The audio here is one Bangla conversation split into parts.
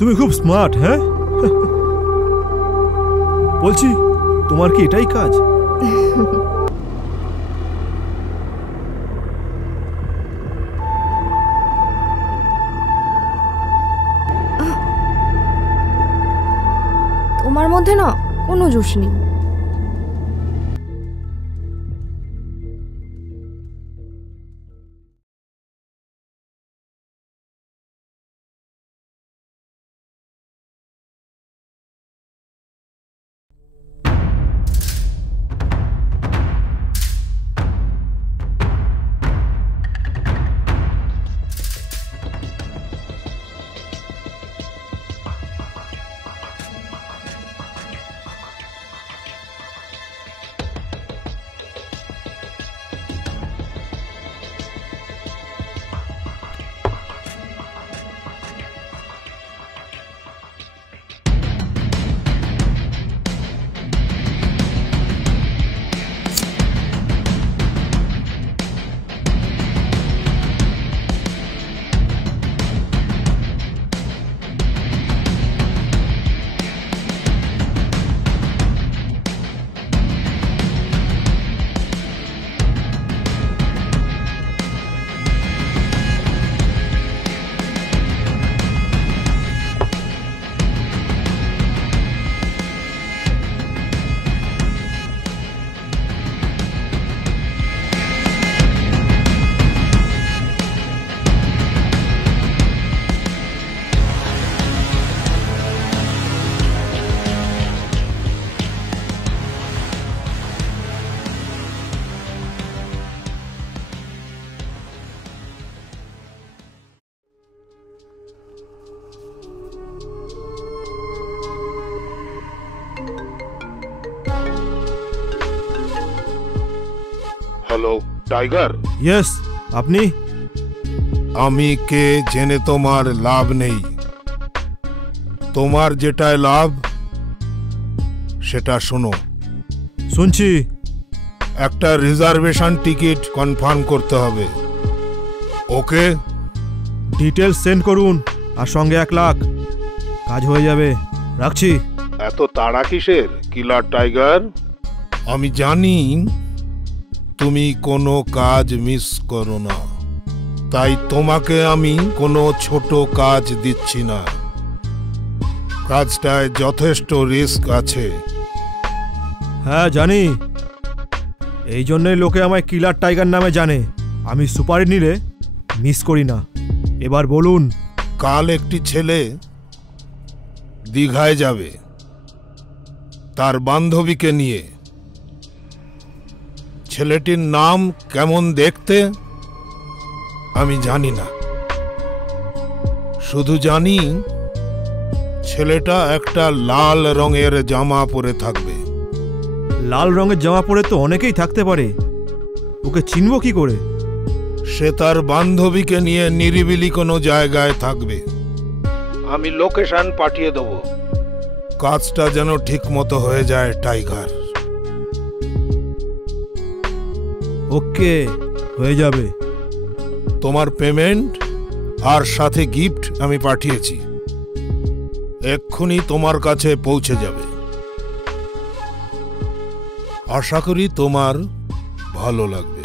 তুমি খুব স্মার্ট। হ্যাঁ, বলছি তোমার কি এটাই কাজ? তোমার মধ্যে না কোনো জোশ নেই। Hello tiger. ইয়েস, আপনি? আমি কে জেনে তোমার লাভ নেই। তোমার যেটায় লাভ সেটা শোনো। শুনছি। একটা রিজার্ভেশন টিকিট কনফার্ম করতে হবে। ওকে? ডিটেলস সেন্ড করুন আর সঙ্গে 1 লাখ। কাজ হয়ে যাবে। রাখছি। এত তাড়া কিসের কিলার টাইগার? আমি জানি তুমি কোনো কাজ মিস করো না, তাই তোমাকে আমি কোনো ছোট কাজ দিচ্ছি না। কাজটায় যথেষ্ট রিস্ক আছে। হ্যাঁ জানি, এই জন্যই লোকে আমায় কিলার টাইগার নামে জানে। আমি সুপারি নিলে মিস করি না। এবার বলুন। কাল একটি ছেলে দীঘায় যাবে তার বান্ধবীকে নিয়ে। ছেলেটির নাম কেমন দেখতে আমি জানি না, শুধু জানি ছেলেটা একটা লাল রঙের জামা পরে থাকবে। লাল রঙের জামা পরে তো অনেকেই থাকতে পারে, ওকে চিনব কি করে? সে তার বান্ধবীকে নিয়ে নিরিবিলি কোনো জায়গায় থাকবে। আমি লোকেশন পাঠিয়ে দেব। কাজটা যেন ঠিক মতো হয়ে যায় টাইগার। ওকে, হয়ে যাবে। তোমার পেমেন্ট আর সাথে গিফট আমি পাঠিয়েছি, এক্ষুনি তোমার কাছে পৌঁছে যাবে। আশা করি তোমার ভালো লাগবে।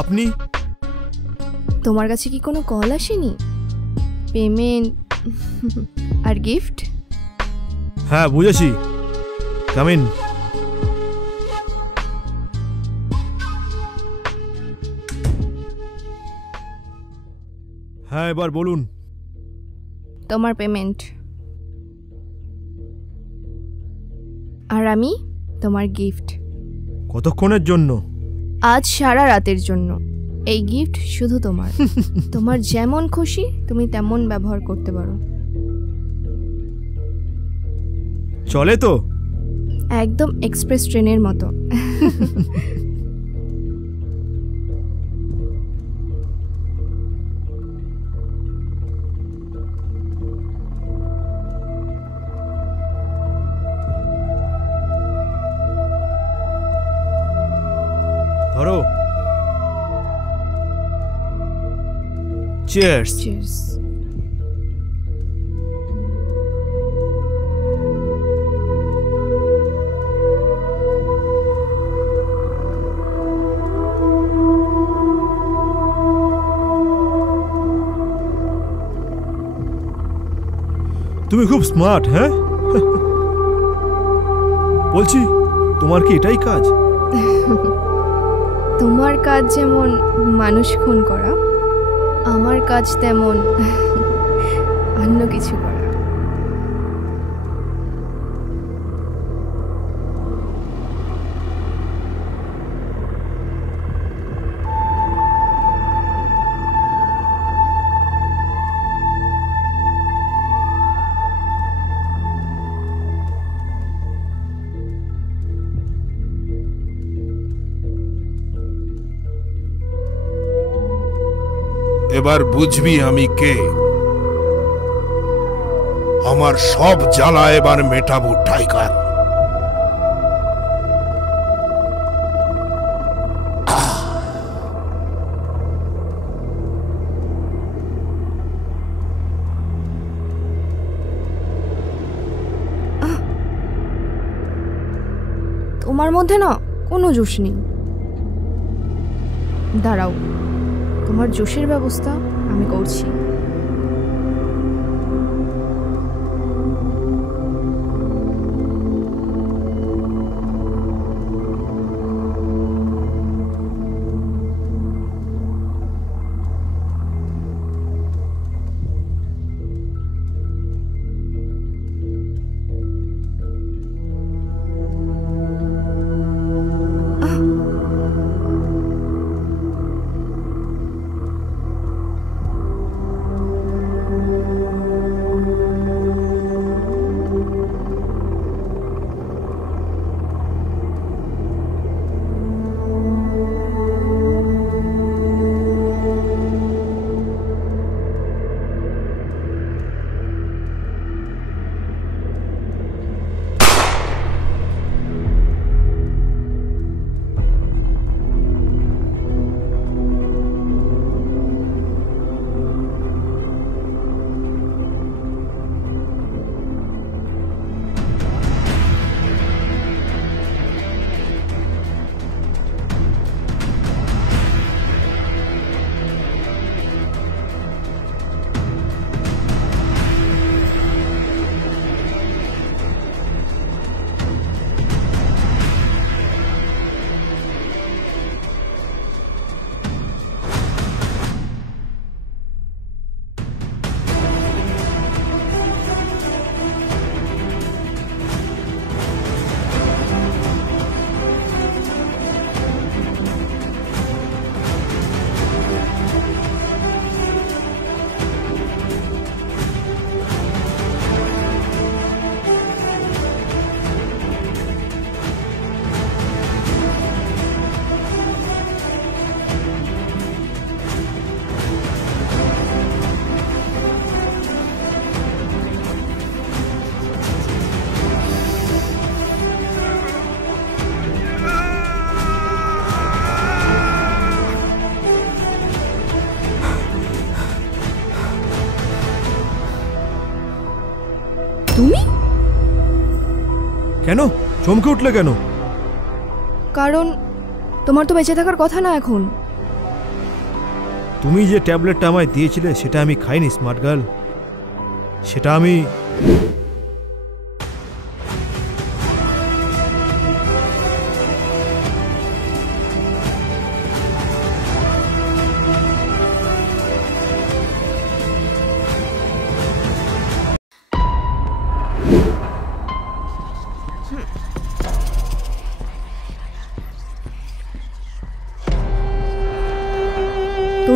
আপনি? তোমার কাছে কি কোনো কল আসেনি? পেমেন্ট আর গিফট? হ্যাঁ বুঝেছি, কাম ইন। হ্যাঁ এবার বলুন। তোমার পেমেন্ট আর আমি তোমার গিফট। কতক্ষণের জন্য? আজ সারা রাতের জন্য। এই গিফট শুধু তোমার। তোমার যেমন খুশি তুমি তেমন ব্যবহার করতে পারো। চলে তো? একদম এক্সপ্রেস ট্রেনের মতো। ধরো। চিয়ার্স। চিয়ার্স। তুমি খুব স্মার্ট। হ্যাঁ, বলছি তোমার কি এটাই কাজ? তোমার কাজ যেমন মানুষ খুন করা, আমার কাজ তেমন অন্য কিছু করা। এবার বুঝবি আমি কে। আমার সব জ্বালা এবার মেটাবো টাইগার। তোমার মধ্যে না কোনো জোশ নেই। দাঁড়াও, তোমার জোশের ব্যবস্থা আমি করছি। তুমি? কেন চমকে উঠলে কেন? কারণ তোমার তো বেঁচে থাকার কথা না এখন। তুমি যে ট্যাবলেটটা আমায় দিয়েছিলে সেটা আমি খাইনি স্মার্ট গার্ল। সেটা আমি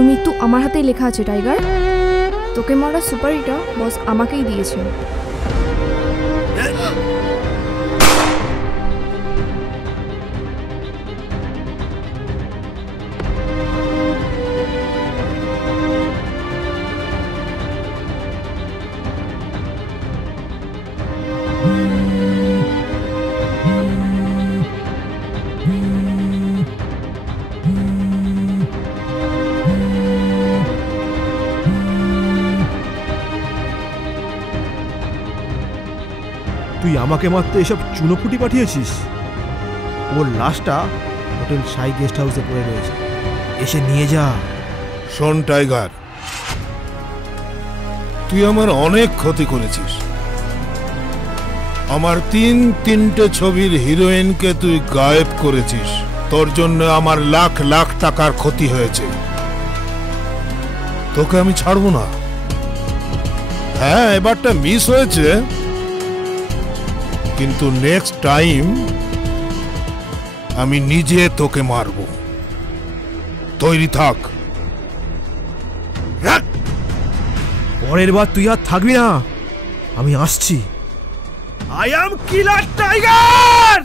তোর মৃত্যু আমার হাতেই লেখা আছে টাইগার। তোকে মারা সুপারিটা বস আমাকেই দিয়েছে। তুই আমাকে মারতে এসব চুনোপুটি পাঠিয়েছিস? ওর লাশটা হোটেল সাই গেস্ট হাউসে পড়ে রয়েছে, এসে নিয়ে যা। শোন টাইগার, তুই আমার অনেক ক্ষতি করেছিস। আমার তিনটে ছবির হিরোইনকে তুই গায়েব করেছিস। তোর জন্য আমার লাখ লাখ টাকার ক্ষতি হয়েছে। তোকে আমি ছাড়বো না। হ্যাঁ, এবারটা মিস হয়েছে, কিন্তু নেক্সট টাইম আমি নিজে তোকে মারব। তৈরি থাক। পরের বার তুই আর থাকবি না, আমি আসছি। I am killer tiger.